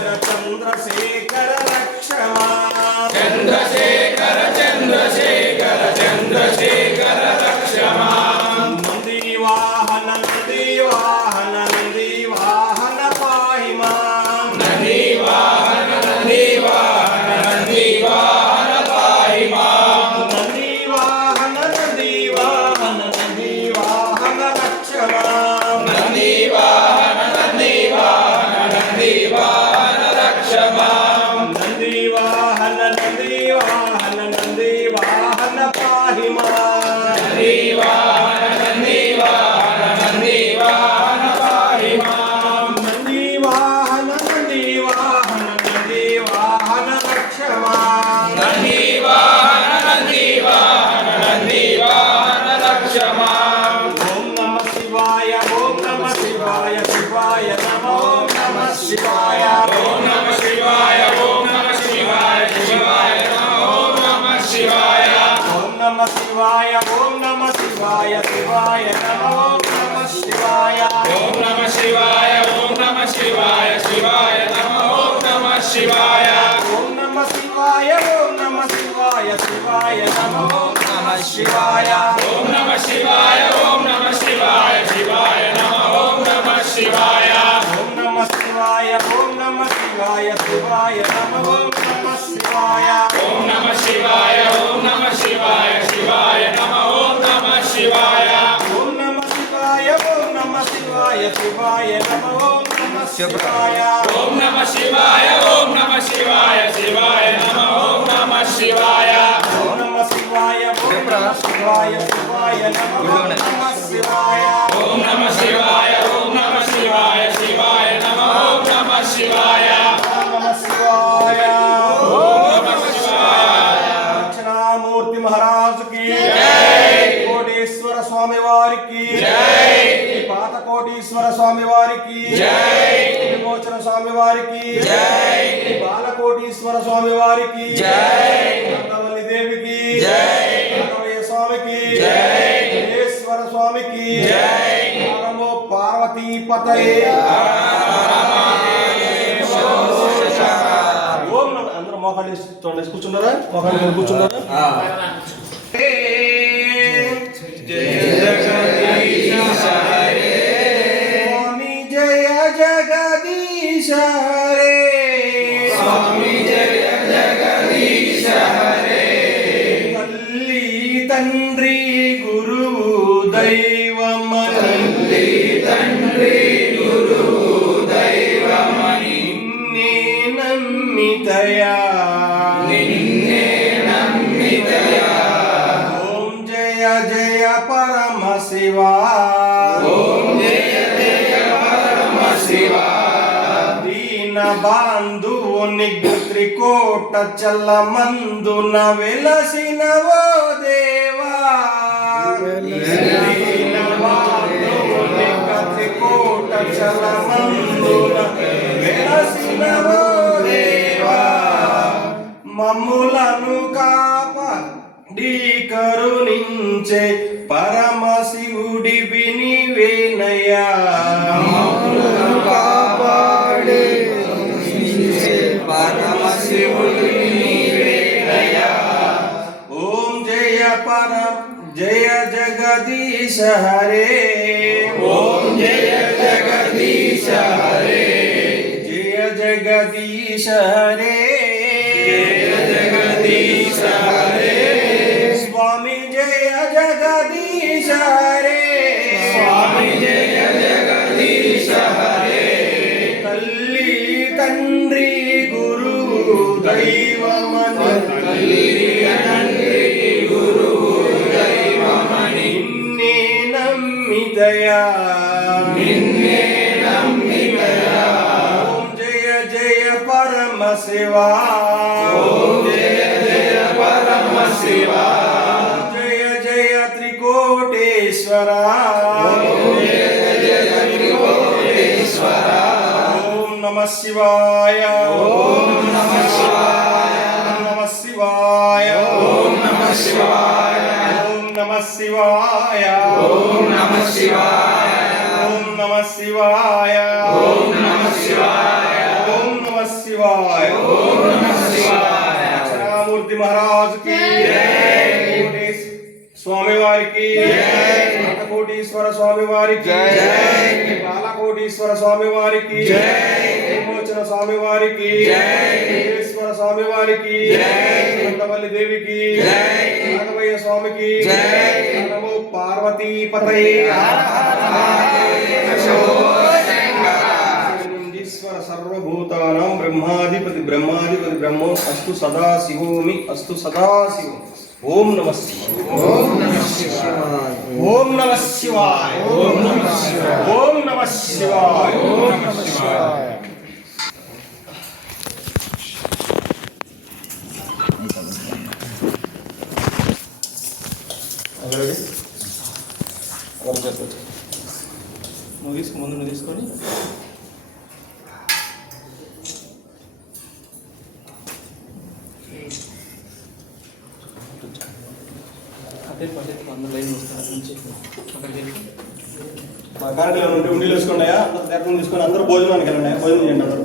चंद्रशेखर रक्षमा चंद्रशेखर चंद्रशेखर चंद्रशेखर रक्षमा नंदी वाहन पाहि मां नंदी वाहन पाहि मां नंदी वाहन रक्षमा नंदी वाहन रक्षमा नंदी वाहन पाहि मां नंदी वाहन पाहि मां नंदी वाहन रक्षमा नंदी वाहन रक्षमा ओम नमः शिवाय शिवाय नमः ओम नमः शिवाय ओम नमः शिवाय ओम नमः शिवाय शिवाय नमः ओम नमः शिवाय ओम नमः शिवाय शिवाय नमः ओम नमः शिवाय ओम नमः शिवाय ओम नमः शिवाय शिवाय नमः ओम नमः शिवाय ओम नमः शिवाय शिवाय नमः ओम नमः शिवाय ओम नमः शिवाय ओम नमः शिवाय शिवाय नमः ओम नमः शिवाय ओम नमः शिवाय शिवाय नमः ओम नमः शिवाय ओम नमः शिवाय ओम नमः शिवाय शिवाय नमः ओम नमः शिवाय ओम नमः शिवाय शिवाय नमः ओम नमः शिवाय ओम नमः शिवाय ओम नमः शिवाय शिवाय नमः ओम नमः शिवाय ओम नमः शिवाय शिवाय नमः ओम नमः शिवाय ओम नमः शिवाय ओम नमः शिवाय शिवाय नमः ओम नमः शिवाय ओम नमः शिवाय ओम नमः शिवाय दक्षिणामूर्ति महाराज की जय कोटेश्वर स्वामी वारिकी जय पातकोटीश्वर स्वामी वारिकी जय विमोचन स्वामी वारिकी जय बालकोटीश्वर स्वामी वारिकी जय नंदवल्ली देवी की जय राघवయ్య स्वामी की जय ईश्वर स्वामी की जय नमो पार्वती पतये ఓం నమ అందరూ మోకాళ్ళు చూడండి కూర్చున్నారా మోకాళ్ళు కూర్చున్నారా స్వామి జయ జగదీశ హరే స్వామి జయ జగదీశ హరే తల్లి తండ్రి గురువు దైవమని తండ్రి గురువు దైవమని నిన్నే నమ్మితయా నిన్నే నమ్మితయా ఓం జయ జయ పరమ శివా ఓం జయ జయ పరమ శివ దీన బాంధువు నిగ్గు త్రికోట చల్ల మందున వెలసినవో దేవా దీన బాంధువు నిగ్గు త్రికోట చల్ల మందున వెలసినవో దేవా మమ్ములను కాపాడి కరుణించే పరమశివుడి వినివేనయా కాపాడే పరమ శివుడి నీవేనయా ఓం జయ పరం జయ జగదీశ హరే ఓం జయ జగదీశ హరే జయ జగదీశ హరే జయ జగదీశ హరే స్వామి జయ జగదీశ హరే స్వామి జయ జగదీశ హరే తల్లి తండ్రి గురువు దైవమని తండ్రి గురువు దైవమని నిన్నే నమ్మితయా నిన్నే నమ్మితయా ఓం జయ జయ పరమ శివా ఓం జయ జయ పరమ శివ జయ జయ త్రికోటేశ్వర ఓం నమ శివాయ ఓం నమ శివాయ నమ శివాయ ఓం నమ శివాయ ఓం నమ శివాయ ఓం నమ శివాయ ఓం నమ శివాయ ఓం నమ శివాయ ఓం నమ మహారాజుకి స్వామివారికి కోటీశ్వర స్వామివారికి బాలకోటీశ్వర స్వామివారికి విమోచన స్వామివారికి ఈశ్వర స్వామివారికి కొండవల్లి దేవికి రాఘవయ్య స్వామికి నమో పార్వతీపతయే ఈశ్వర సర్వభూతానాం బ్రహ్మాధిపతి బ్రహ్మో అస్తు సదాశివోమి అస్తు సదాశివం. ఓం నమః శివాయ. ఓం నమః శివాయ. ఓం నమః శివాయ. ఓం నమః శివాయ. ఓం నమః శివాయ. ముందు తీసుకొని మా కార్యక్రమం ఉంటే ఉండి వేసుకున్నాయా అందరూ తీసుకొని అందరూ భోజనానికి వెళ్ళండి. భోజనం చేయండి అందరూ.